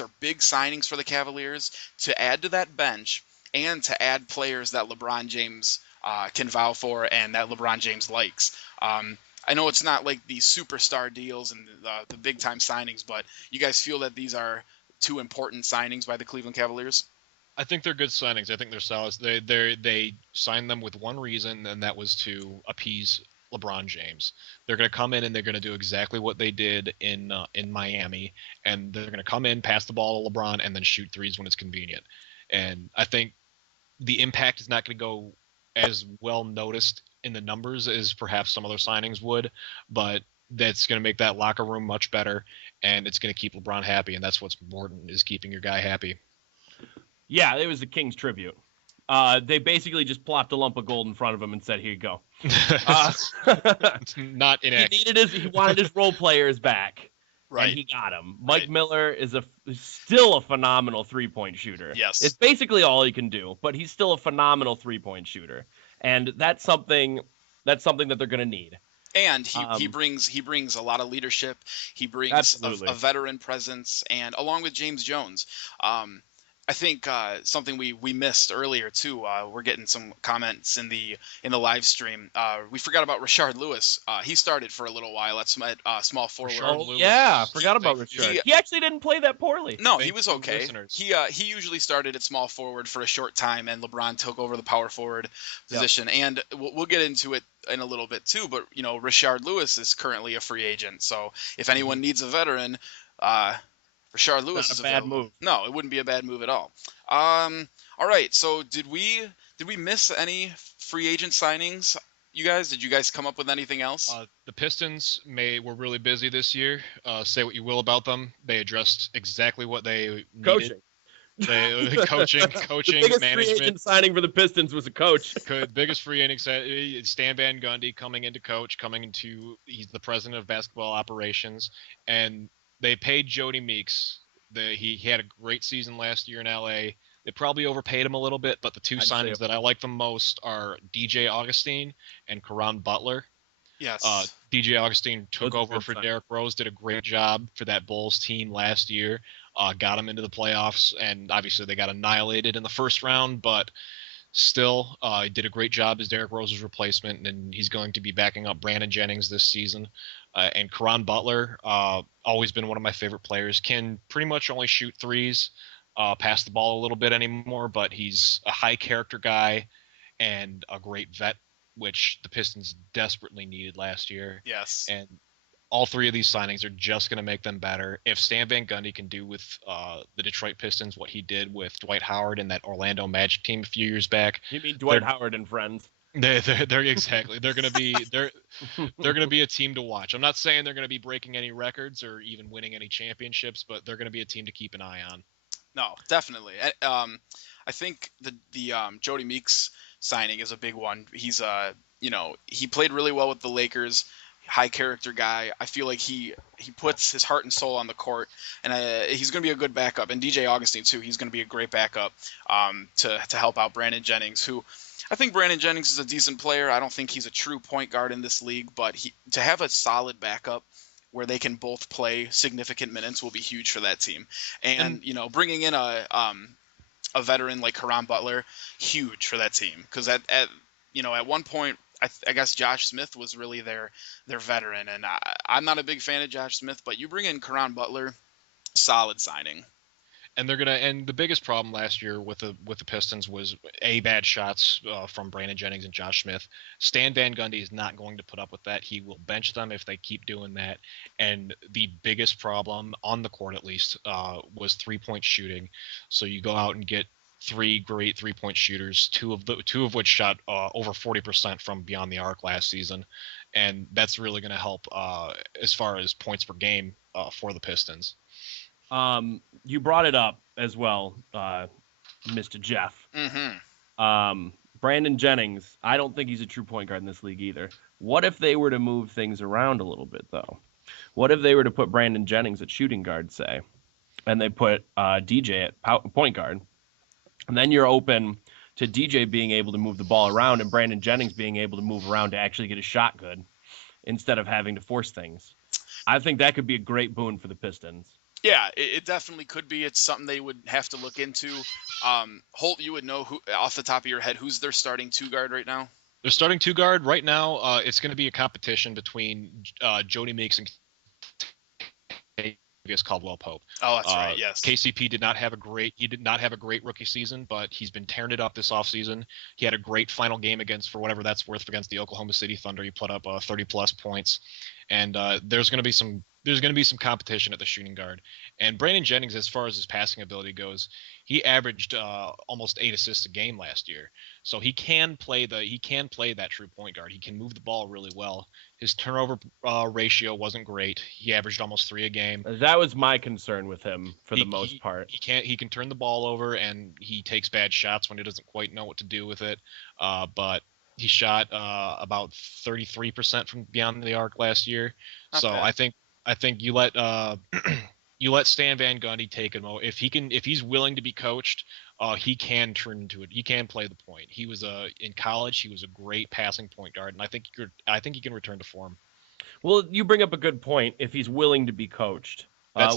are big signings for the Cavaliers to add to that bench and to add players that LeBron James can vouch for and that LeBron James likes. I know it's not like the superstar deals and the big-time signings, but you guys feel that these are two important signings by the Cleveland Cavaliers? I think they're good signings. I think they're solid. They signed them with one reason, and that was to appease LeBron James. They're going to come in and they're going to do exactly what they did in Miami, and they're going to come in, pass the ball to LeBron, and then shoot threes when it's convenient. And I think the impact is not going to go as well noticed in the numbers as perhaps some other signings would, but that's going to make that locker room much better, and it's going to keep LeBron happy, and that's what's important, is keeping your guy happy. Yeah, it was the King's tribute. They basically just plopped a lump of gold in front of him and said, "Here you go." Not inaccurate. He wanted his role players back, right? And he got them. Mike Miller is still a phenomenal 3-point shooter. Yes, it's basically all he can do, but he's still a phenomenal 3-point shooter, and that's something that they're going to need. And he brings a lot of leadership. He brings a veteran presence, and along with James Jones. I think something we missed earlier too. We're getting some comments in the live stream. We forgot about Rashard Lewis. He started for a little while at small forward. Yeah, forgot about Rashard. He actually didn't play that poorly. No, he was okay. He usually started at small forward for a short time, and LeBron took over the power forward position. And we'll get into it in a little bit too. But Rashard Lewis is currently a free agent. So if anyone needs a veteran, Rashard Rashard Lewis Not is a bad available. move. No, it wouldn't be a bad move at all. All right. So did we miss any free agent signings? You guys, did you guys come up with anything else? The Pistons were really busy this year. Say what you will about them, they addressed exactly what they needed. Coaching, the biggest management. Free agent signing for the Pistons was a coach. Biggest free agent, Stan Van Gundy he's the president of basketball operations, and they paid Jody Meeks. He had a great season last year in LA. They probably overpaid him a little bit, but the two signings that I like the most are DJ Augustine and Caron Butler. Yes. DJ Augustine took over for Derrick Rose, did a great job for that Bulls team last year, got him into the playoffs, and obviously they got annihilated in the first round, but still, he did a great job as Derrick Rose's replacement, and he's going to be backing up Brandon Jennings this season. And Caron Butler, always been one of my favorite players, can pretty much only shoot threes, pass the ball a little bit anymore, but he's a high character guy and a great vet, which the Pistons desperately needed last year. Yes. And all three of these signings are just going to make them better. If Stan Van Gundy can do with the Detroit Pistons what he did with Dwight Howard and that Orlando Magic team a few years back. You mean Dwight Howard and friends? They're exactly. They're going to be a team to watch. I'm not saying they're going to be breaking any records or even winning any championships, but they're going to be a team to keep an eye on. No, definitely. I think the Jody Meeks signing is a big one. He's he played really well with the Lakers. High character guy. I feel like he puts his heart and soul on the court, and he's going to be a good backup. And DJ Augustine too. He's going to be a great backup to help out Brandon Jennings, who I think Brandon Jennings is a decent player. I don't think he's a true point guard in this league, but to have a solid backup where they can both play significant minutes will be huge for that team. And bringing in a veteran like Caron Butler, huge for that team, because at one point I guess Josh Smith was really their veteran, and I'm not a big fan of Josh Smith, but you bring in Caron Butler, solid signing. And the biggest problem last year with the Pistons was bad shots from Brandon Jennings and Josh Smith. Stan Van Gundy is not going to put up with that. He will bench them if they keep doing that. And the biggest problem on the court, at least, was 3-point shooting. So you go out and get three great 3-point shooters, two of which shot over 40% from beyond the arc last season, and that's really going to help as far as points per game for the Pistons. You brought it up as well, Mr. Jeff. Mm-hmm. Brandon Jennings, I don't think he's a true point guard in this league either. What if they were to move things around a little bit, though? What if they were to put Brandon Jennings at shooting guard, say, and they put DJ at point guard? And then you're open to DJ being able to move the ball around and Brandon Jennings being able to move around to actually get a shot good instead of having to force things. I think that could be a great boon for the Pistons. Yeah, it definitely could be. It's something they would have to look into. Holt, you would know who off the top of your head who's their starting two guard right now? Their starting two guard right now, it's going to be a competition between Jody Meeks and Caldwell Pope. Oh, that's right. Yes. KCP did not have a great rookie season, but he's been tearing it up this offseason. He had a great final game for whatever that's worth, against the Oklahoma City Thunder. He put up 30 plus points, and there's going to be some competition at the shooting guard. And Brandon Jennings, as far as his passing ability goes, he averaged almost 8 assists a game last year. So he can play that true point guard. He can move the ball really well. His turnover ratio wasn't great. He averaged almost 3 a game. That was my concern with him for the most part. He can turn the ball over, and he takes bad shots when he doesn't quite know what to do with it. But he shot about 33% from beyond the arc last year. Not so bad. I think you let you let Stan Van Gundy take him. If he's willing to be coached, he can turn into it. He can play the point. He was in college. He was a great passing point guard, and I think he can return to form. Well, you bring up a good point. If he's willing to be coached,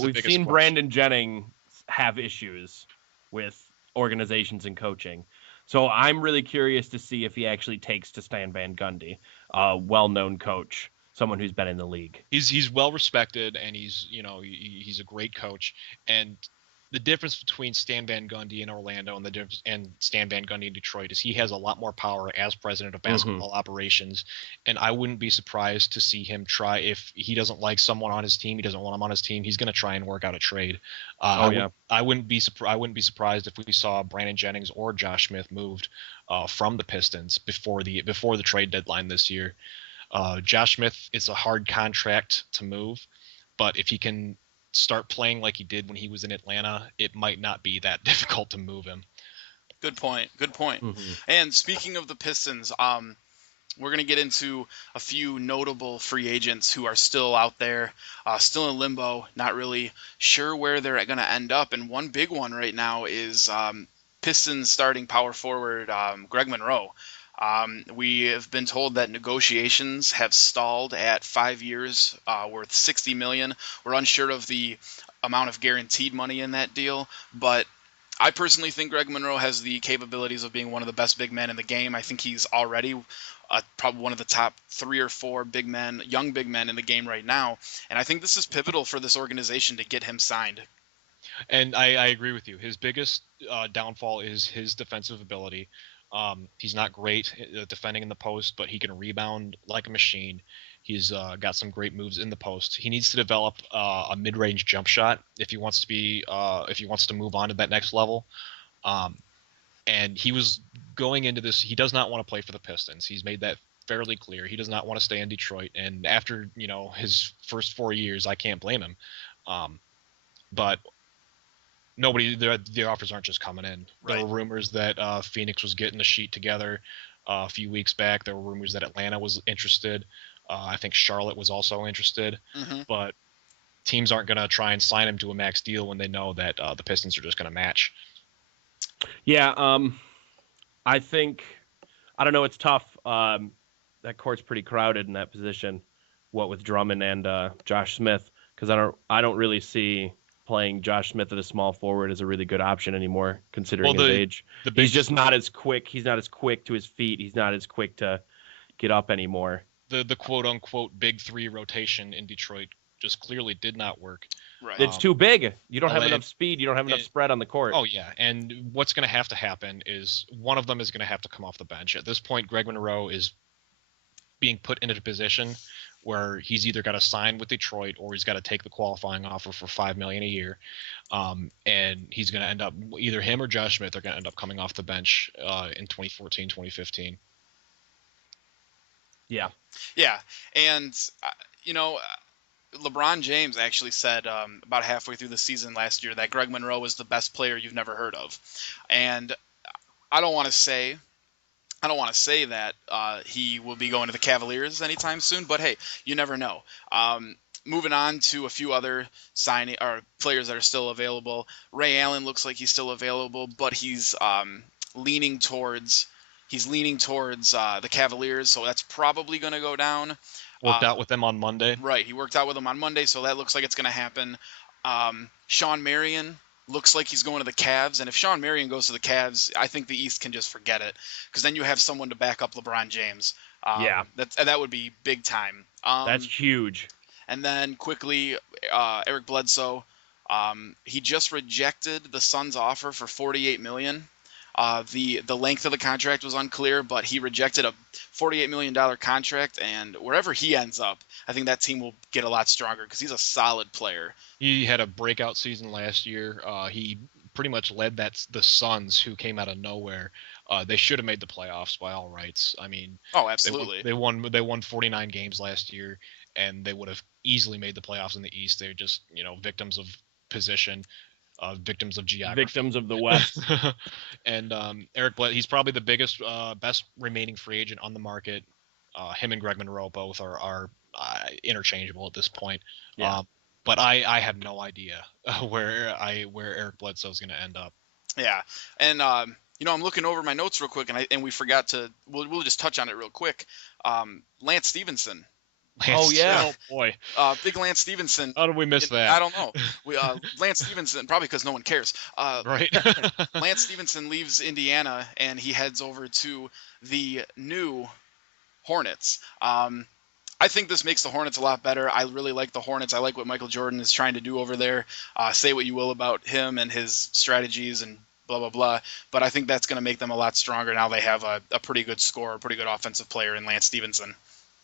we've seen Brandon Jennings have issues with organizations and coaching. So I'm really curious to see if he actually takes to Stan Van Gundy, a well-known coach, someone who's been in the league. He's well respected, and he's a great coach. And the difference between Stan Van Gundy in Orlando and Stan Van Gundy in Detroit is he has a lot more power as president of basketball operations, and I wouldn't be surprised to see him try, if he doesn't like someone on his team, he doesn't want him on his team, he's going to try and work out a trade. I wouldn't be surprised if we saw Brandon Jennings or Josh Smith moved from the Pistons before the trade deadline this year. Josh Smith is a hard contract to move, but if he can start playing like he did when he was in Atlanta, it might not be that difficult to move him. Good point. And speaking of the Pistons, we're going to get into a few notable free agents who are still out there, still in limbo, not really sure where they're going to end up. And one big one right now is Pistons starting power forward Greg Monroe. We have been told that negotiations have stalled at 5 years, worth $60 million. We're unsure of the amount of guaranteed money in that deal, but I personally think Greg Monroe has the capabilities of being one of the best big men in the game. I think he's already probably one of the top 3 or 4 big men, young big men in the game right now, and I think this is pivotal for this organization to get him signed. And I agree with you. His biggest downfall is his defensive ability. He's not great at defending in the post, but he can rebound like a machine. He's got some great moves in the post. He needs to develop a mid-range jump shot if he wants to move on to that next level. And he was going into this. He does not want to play for the Pistons. He's made that fairly clear. He does not want to stay in Detroit. And after his first 4 years, I can't blame him. But the offers aren't just coming in. Right. There were rumors that Phoenix was getting the sheet together a few weeks back. There were rumors that Atlanta was interested. I think Charlotte was also interested. But teams aren't going to try and sign him to a max deal when they know that the Pistons are just going to match. Yeah, I think, I don't know, it's tough. That court's pretty crowded in that position, what with Drummond and Josh Smith, because I don't really see playing Josh Smith at a small forward is a really good option anymore, considering his age. He's just not as quick. He's not as quick to his feet. He's not as quick to get up anymore. The quote-unquote big 3 rotation in Detroit just clearly did not work. Right. It's too big. You don't have enough speed. You don't have enough spread on the court. Oh, yeah. And what's going to have to happen is one of them is going to have to come off the bench. At this point, Greg Monroe is being put into a position where he's either got to sign with Detroit or he's got to take the qualifying offer for $5 million a year. And he's going to end up, either him or Josh Smith are going to end up coming off the bench in 2014, 2015. Yeah. Yeah. And, LeBron James actually said about halfway through the season last year that Greg Monroe was the best player you've never heard of. And I don't want to say that he will be going to the Cavaliers anytime soon, but hey, you never know. Moving on to a few other players that are still available. Ray Allen looks like he's still available, but he's leaning towards the Cavaliers, so that's probably going to go down. Worked out with them on Monday. Right, he worked out with them on Monday, so that looks like it's going to happen. Sean Marion looks like he's going to the Cavs, and if Sean Marion goes to the Cavs, I think the East can just forget it, because then you have someone to back up LeBron James. That would be big time. That's huge. And then quickly, Eric Bledsoe, he just rejected the Suns' offer for $48 million. The length of the contract was unclear, but he rejected a $48 million contract, and wherever he ends up, I think that team will get a lot stronger because he's a solid player. He had a breakout season last year. He pretty much led the Suns, who came out of nowhere. They should have made the playoffs by all rights. I mean, oh, absolutely. They won 49 games last year, and they would have easily made the playoffs in the East. They're just victims of position. Victims of geography. Victims of the West. And Eric Bledsoe, he's probably the biggest, best remaining free agent on the market. Him and Greg Monroe both are interchangeable at this point. Yeah. But I have no idea where Eric Bledsoe is going to end up. Yeah, and I'm looking over my notes real quick, and we forgot to. We'll just touch on it real quick. Lance Stevenson. Oh yeah, oh boy, big Lance Stevenson. How did we miss that? I don't know. Lance Stevenson, probably because no one cares. Right. Lance Stevenson leaves Indiana and he heads over to the new Hornets. I I think this makes the Hornets a lot better. I really like the Hornets. I like what Michael Jordan is trying to do over there. Say what you will about him and his strategies and blah, blah, blah. But I think that's going to make them a lot stronger now they have a pretty good scorer, a pretty good offensive player in Lance Stevenson.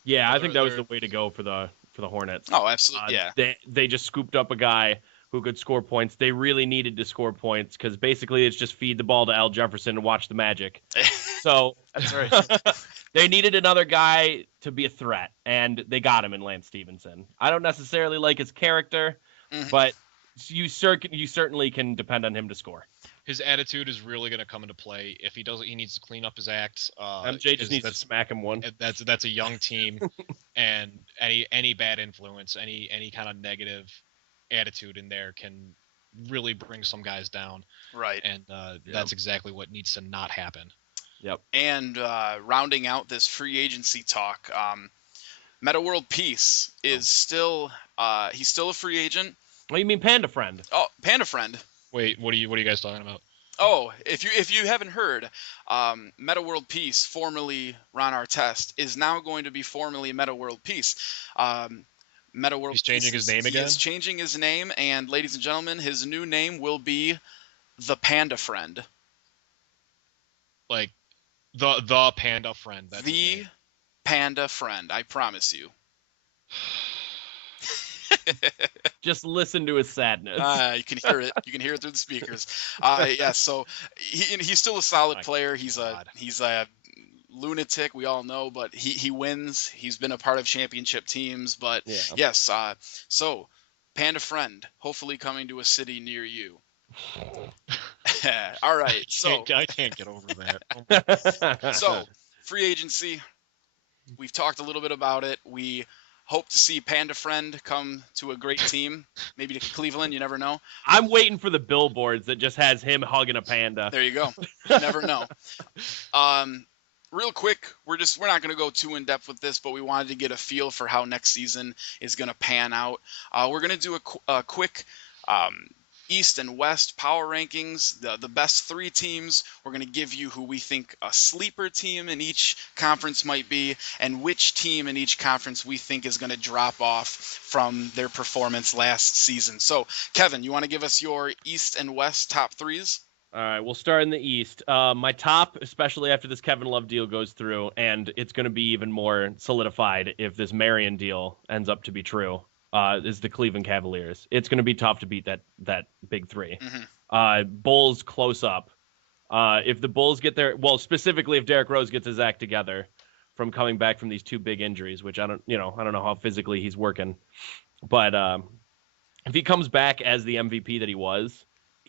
Yeah, I think that was the way to go for the Hornets. Oh, absolutely, yeah. They just scooped up a guy who could score points. They really needed to score points because basically it's just feed the ball to Al Jefferson and watch the magic. So that's right. They needed another guy to be a threat, and they got him in Lance Stevenson. I don't necessarily like his character, but you certainly can depend on him to score. His attitude is really going to come into play. If he doesn't, he needs to clean up his act. MJ just needs to smack him one. That's a young team, and any bad influence, any kind of negative attitude in there can really bring some guys down. Right. And that's exactly what needs to not happen. Yep. And rounding out this free agency talk, Meta World Peace is still he's still a free agent. Oh, you mean Panda Friend? Oh, Panda Friend. Wait, what are you guys talking about? Oh, if you haven't heard, Meta World Peace, formerly Ron Artest, is now going to be formerly Meta World Peace. Meta World He's changing his name again? He is changing his name, and ladies and gentlemen, his new name will be the Panda Friend. Like the Panda Friend. That's the Panda Friend, I promise you. Just listen to his sadness. You can hear it. You can hear it through the speakers. Yeah. So he's still a solid player. He's a lunatic, we all know, but he wins. He's been a part of championship teams. But yes. So Panda Friend, hopefully coming to a city near you. All right. So I can't get over that. So free agency. We've talked a little bit about it. We hope to see Panda Friend come to a great team, maybe to Cleveland. You never know. I'm waiting for the billboards that just has him hugging a panda. There you go. You never know. Real quick, we're not going to go too in depth with this, but we wanted to get a feel for how next season is going to pan out. We're going to do a quick East and West power rankings, the best 3 teams. We're going to give you who we think a sleeper team in each conference might be, and which team in each conference we think is going to drop off from their performance last season. So, Kevin, you want to give us your East and West top 3s? All right, we'll start in the East. My top, especially after this Kevin Love deal goes through, and it's going to be even more solidified if this Marion deal ends up to be true, is the Cleveland Cavaliers. It's going to be tough to beat that big 3. Bulls close up. If the Bulls get their, well, specifically if Derrick Rose gets his act together from coming back from these 2 big injuries, which I don't know how physically he's working, but if he comes back as the MVP that he was,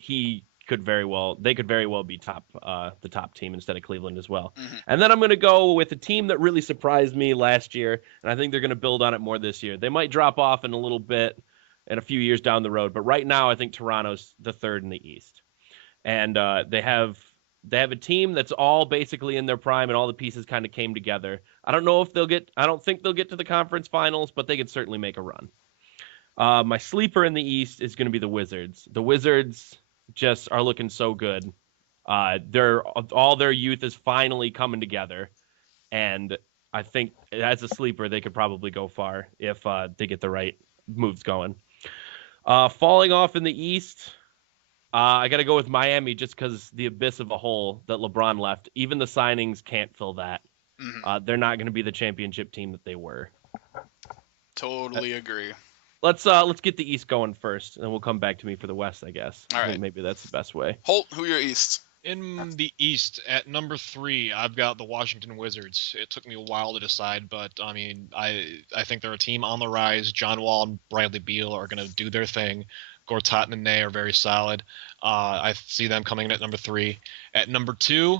they could very well be the top team instead of Cleveland as well. And then I'm going to go with a team that really surprised me last year, and I think they're going to build on it more this year. They might drop off in a little bit in a few years down the road, but right now I think Toronto's the 3rd in the East. And they have a team that's all basically in their prime, and all the pieces kind of came together. I don't think they'll get to the conference finals, but they could certainly make a run. My sleeper in the East is going to be the Wizards. The Wizards just are looking so good. All their youth is finally coming together, and I think as a sleeper they could probably go far if they get the right moves going. Falling off in the East, I got to go with Miami just because the abyss of a hole that LeBron left. Even the signings can't fill that. They're not going to be the championship team that they were. Totally agree. Let's get the East going first, and then we'll come back to me for the West, I guess. All right. Maybe that's the best way. Holt, who are your East? In the East, at number 3, I've got the Washington Wizards. It took me a while to decide, but I mean, I think they're a team on the rise. John Wall and Bradley Beal are going to do their thing. Gortat and Nene are very solid. I see them coming in at number 3. At number 2,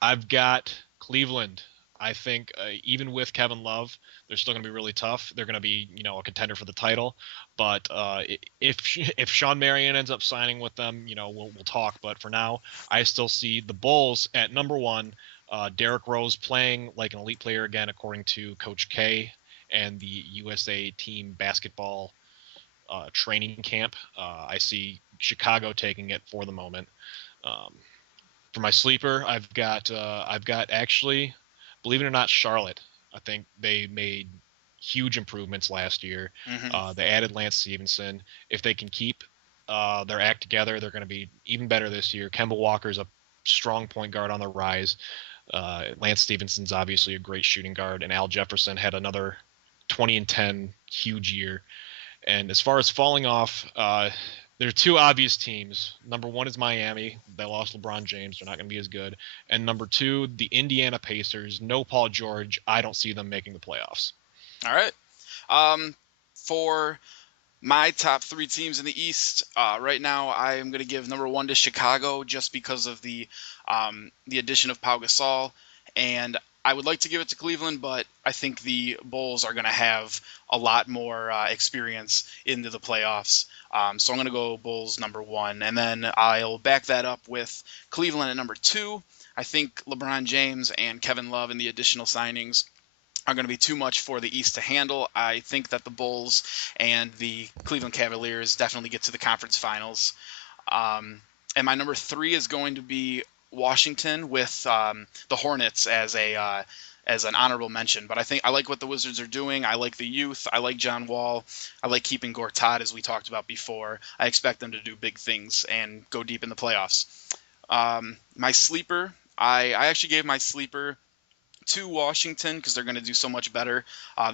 I've got Cleveland. I think even with Kevin Love, they're still going to be really tough. They're going to be, a contender for the title. But if Sean Marion ends up signing with them, we'll talk. But for now, I still see the Bulls at number 1. Derrick Rose playing like an elite player again, according to Coach K and the USA team basketball training camp. I see Chicago taking it for the moment. For my sleeper, I've got actually, believe it or not, Charlotte. I think they made huge improvements last year. Mm-hmm. They added Lance Stevenson. If they can keep their act together, they're going to be even better this year. Kemba Walker's a strong point guard on the rise. Lance Stevenson's obviously a great shooting guard, and Al Jefferson had another 20 and 10 huge year. And as far as falling off, there are two obvious teams. Number one is Miami. They lost LeBron James. They're not going to be as good. And number two, the Indiana Pacers. No Paul George. I don't see them making the playoffs. All right. For my top 3 teams in the East, right now I am going to give number 1 to Chicago just because of the addition of Pau Gasol, and I would like to give it to Cleveland, but I think the Bulls are going to have a lot more experience into the playoffs. So I'm going to go Bulls number 1, and then I'll back that up with Cleveland at number 2. I think LeBron James and Kevin Love and the additional signings are going to be too much for the East to handle. I think that the Bulls and the Cleveland Cavaliers definitely get to the conference finals. And my number 3 is going to be Washington with the Hornets as an honorable mention. But I think I like what the Wizards are doing. I like the youth. I like John Wall. I like keeping Gortat, as we talked about before. I expect them to do big things and go deep in the playoffs. My sleeper, I actually gave my sleeper to Washington because they're going to do so much better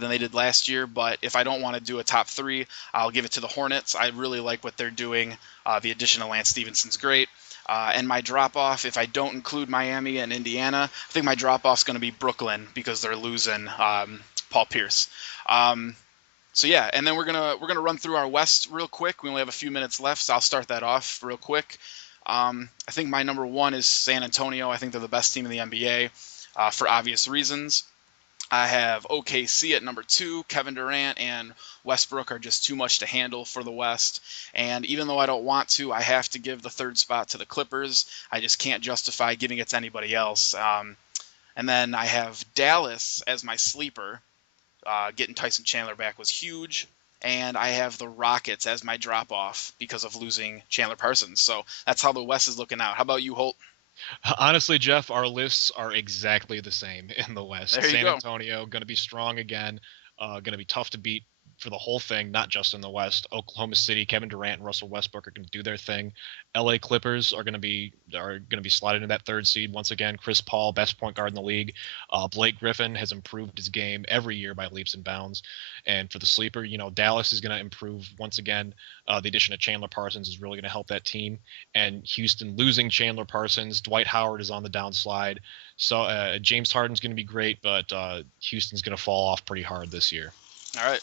than they did last year. But if I don't want to do a top 3, I'll give it to the Hornets. I really like what they're doing. The addition of Lance Stevenson's great. And my drop-off, if I don't include Miami and Indiana, I think my drop-off is going to be Brooklyn because they're losing Paul Pierce. So yeah, and then we're gonna run through our West real quick. We only have a few minutes left, so I'll start that off real quick. I think my number 1 is San Antonio. I think they're the best team in the NBA. For obvious reasons. I have OKC at number 2. Kevin Durant and Westbrook are just too much to handle for the West. And even though I don't want to, I have to give the 3rd spot to the Clippers. I just can't justify giving it to anybody else. And then I have Dallas as my sleeper. Getting Tyson Chandler back was huge. And I have the Rockets as my drop-off because of losing Chandler Parsons. So that's how the West is looking out. How about you, Holt? Honestly, Jeff, our lists are exactly the same in the West. San Antonio going to be strong again, going to be tough to beat for the whole thing, not just in the West. Oklahoma City, Kevin Durant and Russell Westbrook are going to do their thing. LA Clippers are going to be slotted into that 3rd seed once again. Chris Paul, best point guard in the league. Blake Griffin has improved his game every year by leaps and bounds. And for the sleeper, Dallas is going to improve once again. The addition of Chandler Parsons is really going to help that team. And Houston losing Chandler Parsons, Dwight Howard is on the downslide. So James Harden's going to be great, but Houston's going to fall off pretty hard this year. All right.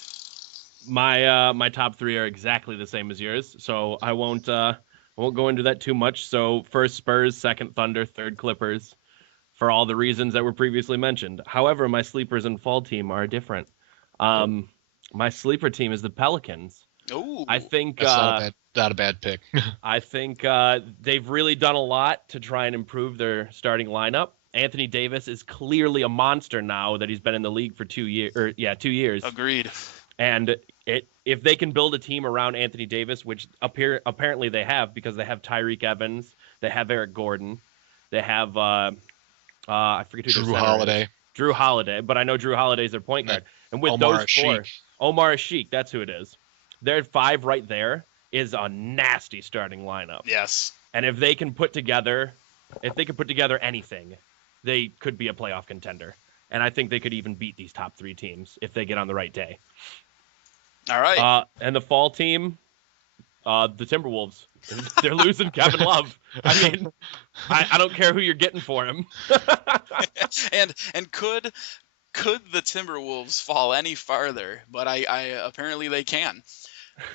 My top 3 are exactly the same as yours, so I won't go into that too much. So first Spurs, second Thunder, third Clippers, for all the reasons that were previously mentioned. However, my sleepers and fall team are different. My sleeper team is the Pelicans. Ooh, I think that's not a bad pick. I think they've really done a lot to try and improve their starting lineup. Anthony Davis is clearly a monster now that he's been in the league for 2 years. 2 years. Agreed. And if they can build a team around Anthony Davis, which apparently they have, because they have Tyreek Evans, they have Eric Gordon, they have I forget who Drew Holiday. Drew Holiday, but I know Drew Holiday's their point guard. And with Omar those 4, Sheik. Omar Sheik, that's who it is. Their 5 right there is a nasty starting lineup. Yes. And if they can put together anything, they could be a playoff contender. And I think they could even beat these top 3 teams if they get on the right day. All right. And the fall team, the Timberwolves. They're losing Kevin Love. I mean, I don't care who you're getting for him. and could the Timberwolves fall any farther? But I apparently they can.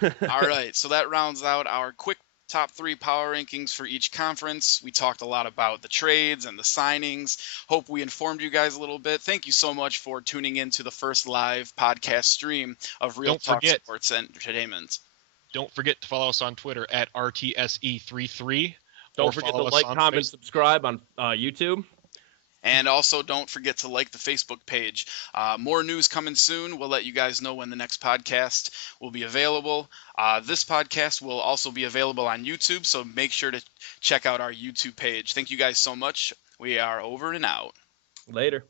All right. So that rounds out our quick top 3 power rankings for each conference. We talked a lot about the trades and the signings. Hope we informed you guys a little bit. Thank you so much for tuning in to the first live podcast stream of Real Talk Sports Entertainment. Don't forget to follow us on Twitter at RTSE33. Don't forget to like, comment, subscribe on YouTube. And also don't forget to like the Facebook page. More news coming soon. We'll let you guys know when the next podcast will be available. This podcast will also be available on YouTube, so make sure to check out our YouTube page. Thank you guys so much. We are over and out. Later.